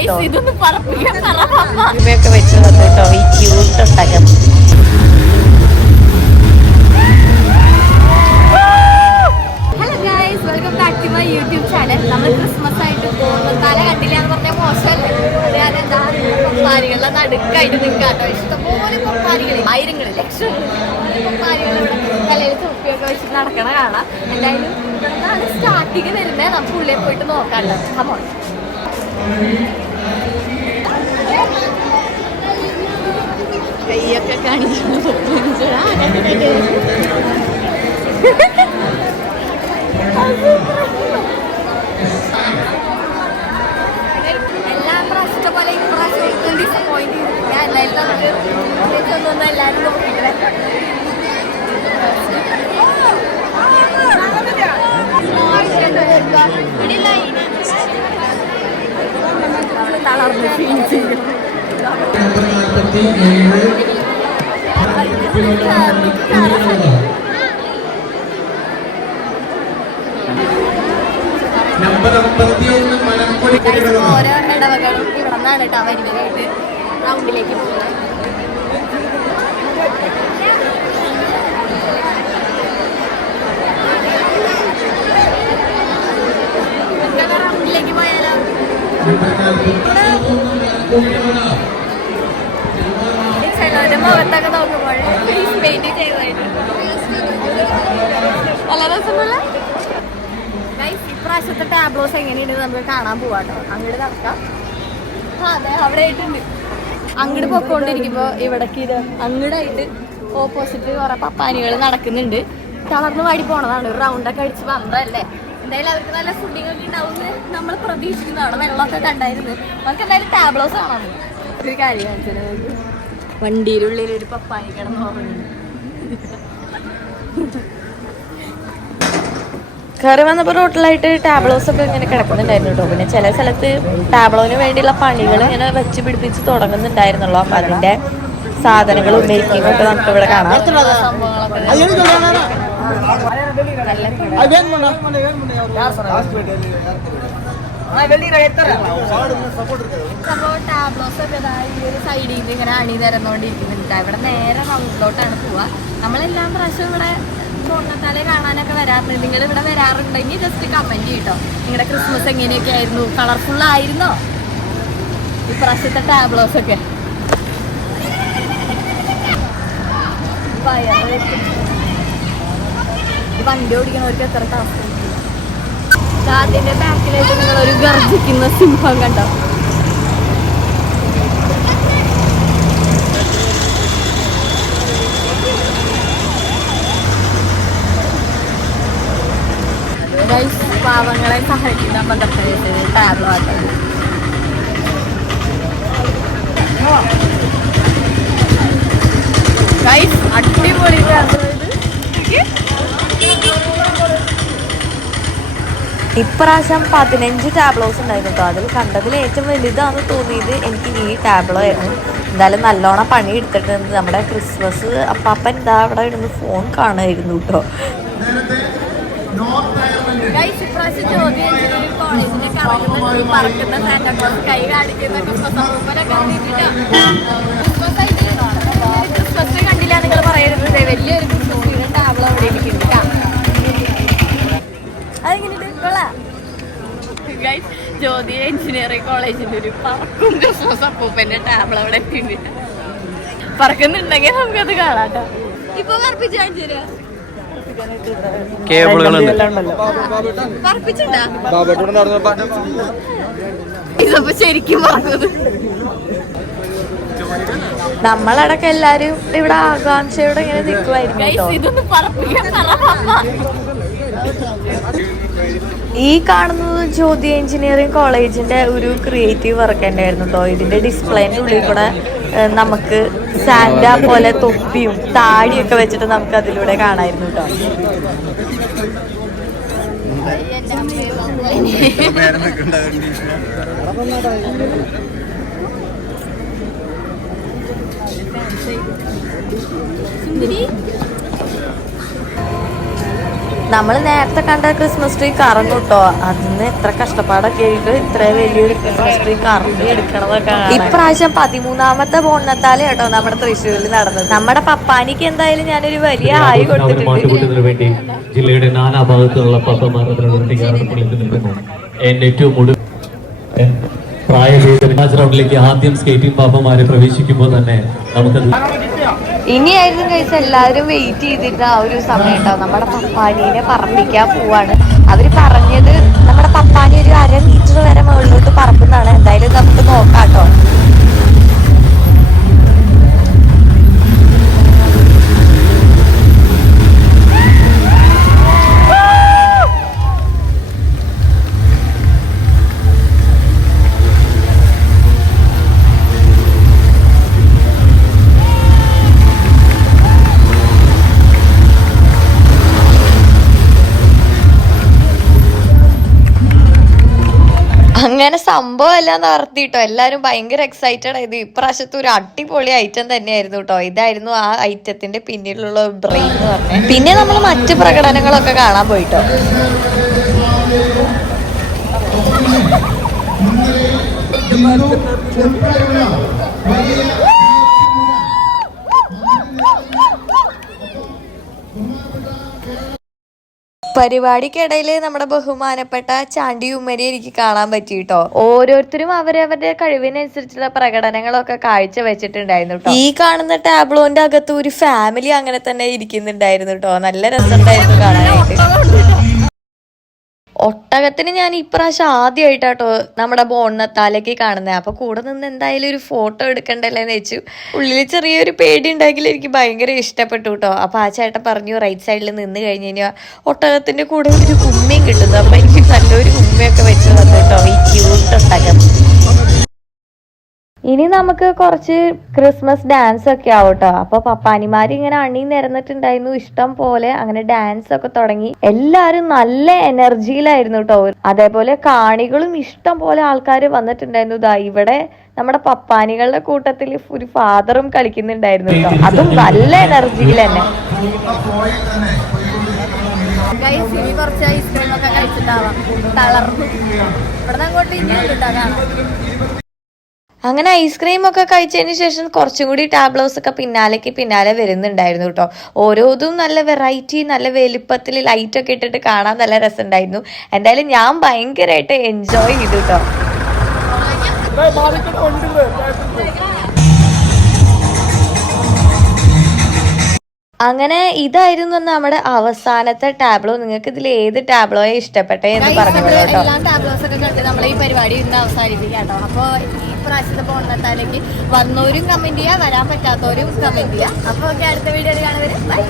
കേട്ടോ. ഇവയൊക്കെ വെച്ച് തന്നു കേട്ടോ ഈ ക്യൂട്ട് ഒട്ടകം. Welcome back to my YouTube channel. നമ്മൾ ക്രിസ്മസ് ആയിട്ട് തല കണ്ടില്ല എന്ന് പറഞ്ഞാൽ മോശമല്ലേ. ഞാൻ എന്താ പപ്പാരികളുടെ നടുക്കായിട്ട് നിൽക്കാട്ടോ. ഇഷ്ടംപോലെ പപ്പാരികൾ, ആയിരങ്ങൾ, ലക്ഷങ്ങൾ പപ്പാരികൾ ഇവിടെ തലയിൽ തൊപ്പിയൊക്കെ വെച്ചിട്ട് നടക്കണ കാണാം. എന്തായാലും ഇവിടെ നിന്നാണ് സ്റ്റാർട്ടിങ് വരുന്നത്. നമുക്ക് ഉള്ളിൽ പോയിട്ട് നോക്കാമല്ലോ. കമോ കൈയൊക്കെ കാണിച്ചു എല്ലാ പ്രാവശ്യത്തെ പോലെ ഇപ്രാവശ്യം ഡിസപ്പോയിന്റ് ചെയ്തിട്ടില്ല. എന്തായാലും നമുക്ക് ഒന്നും എല്ലാവരും നോക്കിയിട്ടില്ല. തളർന്ന് ക്ഷീണിച്ചു ഓരോ ഇടവകളും ഇവിടെ നിന്നാണ് കേട്ടോ വരികയായിട്ട് റൗണ്ടിലേക്ക് പോകുന്നത്. റൗണ്ടിലേക്ക് പോയാലോ? ചിലവരുടെ മുഖത്തൊക്കെ നോക്കുമ്പോൾ ഫേസ് പെയിന്റ് ചെയ്തായിട്ട് നല്ല രസമല്ല. ഇപ്രാവശ്യത്തെ ടാബ്ലോസ് എങ്ങനെയുണ്ട് നമുക്ക് കാണാൻ പോവാട്ടോ. അങ്ങോട്ട് നടക്കാം. അതെ, അവിടെ ആയിട്ടുണ്ട്. അങ്ങോട്ട് പൊക്കോണ്ടിരിക്കുമ്പോ ഇവിടേക്ക് ഇത് അങ്ങോട്ടായിട്ട് ഓപ്പോസിറ്റ് കുറെ പപ്പാനികൾ നടക്കുന്നുണ്ട്. തളർന്ന് വാടി പോണതാണ്. ഒരു റൗണ്ടൊക്കെ അടിച്ച് വന്നതല്ലേ. എന്തായാലും അവർക്ക് നല്ല ഫുഡിങ് ഒക്കെ ഉണ്ടാവുമെന്ന് നമ്മൾ പ്രതീക്ഷിക്കുന്നു. അവിടെ വെള്ളമൊക്കെ കണ്ടായിരുന്നു. നമുക്ക് എന്തായാലും ടാബ്ലോസ് കാണാൻ ഒരു കാര്യം കാണിച്ചത്. വണ്ടിയിലുള്ളിൽ ഒരു പപ്പാനി കിടന്ന് ഓർമ്മയുണ്ട്. കയറി വന്നപ്പോൾ റോട്ടിലായിട്ട് ടാബ്ലോസ് ഒക്കെ ഇങ്ങനെ കിടക്കുന്നുണ്ടായിരുന്നു കേട്ടോ. പിന്നെ ചില സ്ഥലത്ത് ടാബ്ലോന് വേണ്ടിയുള്ള പണികൾ ഇങ്ങനെ വെച്ച് പിടിപ്പിച്ച് തുടങ്ങുന്നുണ്ടായിരുന്നുള്ളൂ. അപ്പം അതിൻ്റെ സാധനങ്ങളും മേക്കിങ്ങും ഒക്കെ നമുക്ക് ഇവിടെ കാണാം. ടാബ്ലോസ് ഒക്കെ ഈ ഒരു സൈഡിൽ നിന്ന് ഇങ്ങനെ അണി തരുന്നോണ്ടിരിക്കുന്നുണ്ട്. ഇവിടെ നേരെ റൗണ്ടിലോട്ടാണ് പോവാ. നമ്മളെല്ലാം പ്രാവശ്യം ഇവിടെ പൂർണ്ണത്താലെ കാണാനൊക്കെ വരാറുണ്ട്. നിങ്ങൾ ഇവിടെ വരാറുണ്ടെങ്കിൽ ജസ്റ്റ് കമന്റ് ചെയ്യട്ടോ. നിങ്ങളുടെ ക്രിസ്മസ് എങ്ങനെയൊക്കെ ആയിരുന്നു? കളർഫുൾ ആയിരുന്നോ ഇപ്രാവശ്യത്തെ ടാബ്ലോസ് ഒക്കെ? വണ്ടി ഓടിക്കുന്നവർക്ക് എത്ര ടാസ്ക്. അതിന്റെ ബാക്കിലായിട്ട് നിങ്ങളൊരു ഗർജിക്കുന്ന സിംഹം കണ്ടോ? പാവങ്ങളെ സഹായിക്കുന്ന മദർസയിൽ ടാബ്ലോ ആക്കുന്നത്. അടിപൊളി ടാബ്ലോ ഇത്. ഇപ്രാവശ്യം 15 ടാബ്ലോസ് ഉണ്ടായിരുന്നു കേട്ടോ. അതിൽ കണ്ടതിൽ ഏറ്റവും വലുതാണെന്ന് തോന്നിയത് എനിക്ക് ഈ ടാബ്ലോ ആയിരുന്നു. എന്തായാലും നല്ലോണം പണി എടുത്തിട്ടുണ്ട് നമ്മുടെ ക്രിസ്മസ്. അപ്പാപ്പൻ എന്താ അവിടെ ഇരുന്ന് ഫോൺ കാണുമായിരുന്നു കേട്ടോ. കോളേജിനെ കളറുന്ന പറക്കുന്ന സാന്റാക്ലോസ് കൈ കാണിക്കുന്ന ക്രിസ്മസ് കണ്ടില്ല നിങ്ങൾ പറയരുത്. വലിയൊരു ക്രിസ്മസ് ടാബ്ലോ അവിടെ ഇരിക്കുന്നുണ്ട്. അതെങ്ങനെയുണ്ട്? കൊള്ളാം. ജ്യോതി എഞ്ചിനീയറിംഗ് കോളേജിന്റെ ഒരു പറക്കും ക്രിസ്മസ് അപ്പൂപ്പന്റെ ടാബ്ലോ അവിടെ എത്തിയിട്ടുണ്ട്. പറക്കുന്നുണ്ടെങ്കിൽ നമുക്കത് കാണാട്ടോ. ഇപ്പൊ പറപ്പിച്ച് കാണിച്ചു തരാ. ഇതപ്പോ ശരിക്കും പറഞ്ഞത്. നമ്മളടക്കം എല്ലാരും ഇവിടെ ആകാംക്ഷയോടെ ഇങ്ങനെ നിൽക്കുമായിരുന്നു. ഇതൊന്ന് പറപ്പിക്കാൻ. ഈ കാണുന്നത് ജ്യോതി എഞ്ചിനീയറിംഗ് കോളേജിന്റെ ഒരു ക്രിയേറ്റീവ് വർക്ക് തന്നെയായിരുന്നു കേട്ടോ. ഇതിന്റെ ഡിസ്പ്ലേന്റെ ഉള്ളിൽ കൂടെ നമുക്ക് സാന്റ പോലെ തൊപ്പിയും താടിയൊക്കെ വെച്ചിട്ട് നമുക്ക് അതിലൂടെ കാണായിരുന്നു കേട്ടോ. നമ്മൾ നേരത്തെ കണ്ട ക്രിസ്മസ് ട്രീ കറന്നു കേട്ടോ. അതിന് എത്ര കഷ്ടപ്പാടൊക്കെ ആയിട്ട് ഇത്ര വലിയൊരു ക്രിസ്മസ് ട്രീ കറന്ന് എടുക്കണതൊക്കെ. ഇപ്രാവശ്യം 13ാമത്തെ ബോണത്താല് കേട്ടോ നമ്മുടെ തൃശ്ശൂരിൽ നടന്നത്. നമ്മുടെ പപ്പാനിക്ക് എന്തായാലും ഞാനൊരു വലിയ ഹായ് കൊടുത്തിട്ടുണ്ട്. വേണ്ടി ജില്ലയുടെ നാനാഭാഗത്തുള്ള പപ്പമാർ ഏറ്റവും പ്രായഭേദ റൗണ്ടിലേക്ക് ആദ്യം സ്കേറ്റിംഗ് പാപ്പമാരെ പ്രവേശിക്കുമ്പോൾ തന്നെ നമുക്കത് ഇനിയായിരുന്നു കഴിച്ച എല്ലാവരും വെയിറ്റ് ചെയ്തിട്ട് ആ ഒരു സമയം ഉണ്ടാവും. നമ്മുടെ പപ്പാനീനെ പറപ്പിക്കാൻ പോവാണ്. അവര് പറഞ്ഞത് നമ്മുടെ പപ്പാനി ഒരു 1/2 മീറ്റർ വരെ മുകളിലോട്ട് പറക്കുന്നതാണ്. എന്തായാലും നമുക്ക് നോക്കാട്ടോ. അങ്ങനെ സംഭവം എല്ലാം നടത്തിട്ടോ. എല്ലാരും ഭയങ്കര എക്സൈറ്റഡ് ആയത്. ഇപ്രാവശ്യത്തെ ഒരു അടിപൊളി ഐറ്റം തന്നെയായിരുന്നു കേട്ടോ. ഇതായിരുന്നു ആ ഐറ്റത്തിന്റെ പിന്നിലുള്ള ബ്രെയിൻ എന്ന് പറഞ്ഞത്. പിന്നെ നമ്മൾ മറ്റു പ്രകടനങ്ങളൊക്കെ കാണാൻ പോയിട്ടോ. പരിപാടിക്കിടയിൽ നമ്മുടെ ബഹുമാനപ്പെട്ട ചാണ്ടി ഉമ്മരി എനിക്ക് കാണാൻ പറ്റിട്ടോ. ഓരോരുത്തരും അവരവരുടെ കഴിവിനനുസരിച്ചുള്ള പ്രകടനങ്ങളൊക്കെ കാഴ്ച വെച്ചിട്ടുണ്ടായിരുന്നു കേട്ടോ. ഈ കാണുന്ന ടാബ്ലോന്റെ അകത്ത് ഒരു ഫാമിലി അങ്ങനെ തന്നെ ഇരിക്കുന്നുണ്ടായിരുന്നു കേട്ടോ. നല്ല രസമുണ്ടായിരുന്നു കാണാനായിട്ട്. ഒട്ടകത്തിന് ഞാൻ ഇപ്രാവശ്യം ആദ്യമായിട്ടാട്ടോ നമ്മുടെ ബോണ്ണത്താലേക്ക് കാണുന്നത്. അപ്പൊ കൂടെ നിന്ന് എന്തായാലും ഒരു ഫോട്ടോ എടുക്കണ്ടല്ലേന്ന് വെച്ചു. ഉള്ളിൽ ചെറിയൊരു പേടി ഉണ്ടെങ്കിൽ എനിക്ക് ഭയങ്കര ഇഷ്ടപ്പെട്ടു കേട്ടോ. അപ്പൊ ആ ചേട്ടൻ പറഞ്ഞു റൈറ്റ് സൈഡിൽ നിന്ന് കഴിഞ്ഞ് കഴിഞ്ഞാൽ ഒട്ടകത്തിന്റെ കൂടെ ഒരു ഉമ്മയും കിട്ടുന്നു. അപ്പൊ എനിക്ക് നല്ലൊരു ഉമ്മയൊക്കെ വെച്ച് തന്നു കേട്ടോ ഈ ക്യൂട്ട് ഒട്ടകം. ഇനി നമുക്ക് കുറച്ച് ക്രിസ്മസ് ഡാൻസ് ഒക്കെ ആവട്ടോ. അപ്പൊ പപ്പാനിമാര് ഇങ്ങനെ അണി നിരന്നിട്ടുണ്ടായിരുന്നു ഇഷ്ടം പോലെ. അങ്ങനെ ഡാൻസ് ഒക്കെ തുടങ്ങി. എല്ലാരും നല്ല എനർജിയിലായിരുന്നു കേട്ടോ. അതേപോലെ കാണികളും ഇഷ്ടം പോലെ ആൾക്കാർ വന്നിട്ടുണ്ടായിരുന്നു. ഇതാ ഇവിടെ നമ്മുടെ പപ്പാനികളുടെ കൂട്ടത്തിൽ ഒരു ഫാദറും കളിക്കുന്നുണ്ടായിരുന്നു കേട്ടോ. അതും നല്ല എനർജിയിൽ തന്നെ. കുറച്ച് ഐസ്ക്രീം ഒക്കെ കഴിച്ചിട്ടാവാം തളർന്നു. ഇവിടെ അങ്ങോട്ട് ഇനി അങ്ങനെ ഐസ്ക്രീം ഒക്കെ കഴിച്ചതിന് ശേഷം കുറച്ചും കൂടി ടാബ്ലോസ് ഒക്കെ പിന്നാലെ വരുന്നുണ്ടായിരുന്നു കേട്ടോ. ഓരോതും നല്ല വെറൈറ്റി, നല്ല വലുപ്പത്തിൽ ലൈറ്റൊക്കെ ഇട്ടിട്ട് കാണാൻ നല്ല രസമുണ്ടായിരുന്നു. എന്തായാലും ഞാൻ ഭയങ്കരമായിട്ട് എൻജോയ് ചെയ്തു കേട്ടോ. അങ്ങനെ ഇതായിരുന്നു നമ്മുടെ അവസാനത്തെ ടാബ്ലോ. നിങ്ങൾക്ക് ഇതിൽ ഏത് ടാബ്ലോയെ ഇഷ്ടപ്പെട്ടേ എന്ന് പറഞ്ഞു കേട്ടോ. എല്ലാ ടാബ്ലോസ് ഒക്കെ കണ്ട് നമ്മൾ ഈ പരിപാടി ഇന്ന് അവസാനിപ്പിക്കാം കേട്ടോ. അപ്പോൾ ഈ പ്രാവശ്യത്തെ ബോണത്താലേക്ക് വന്നവരും കമന്റ് ചെയ്യുക, വരാൻ പറ്റാത്തവരും കമന്റ് ചെയ്യുക. അപ്പോൾ ഓക്കെ, അടുത്ത വീഡിയോ കാണുന്നവരെ ബൈ.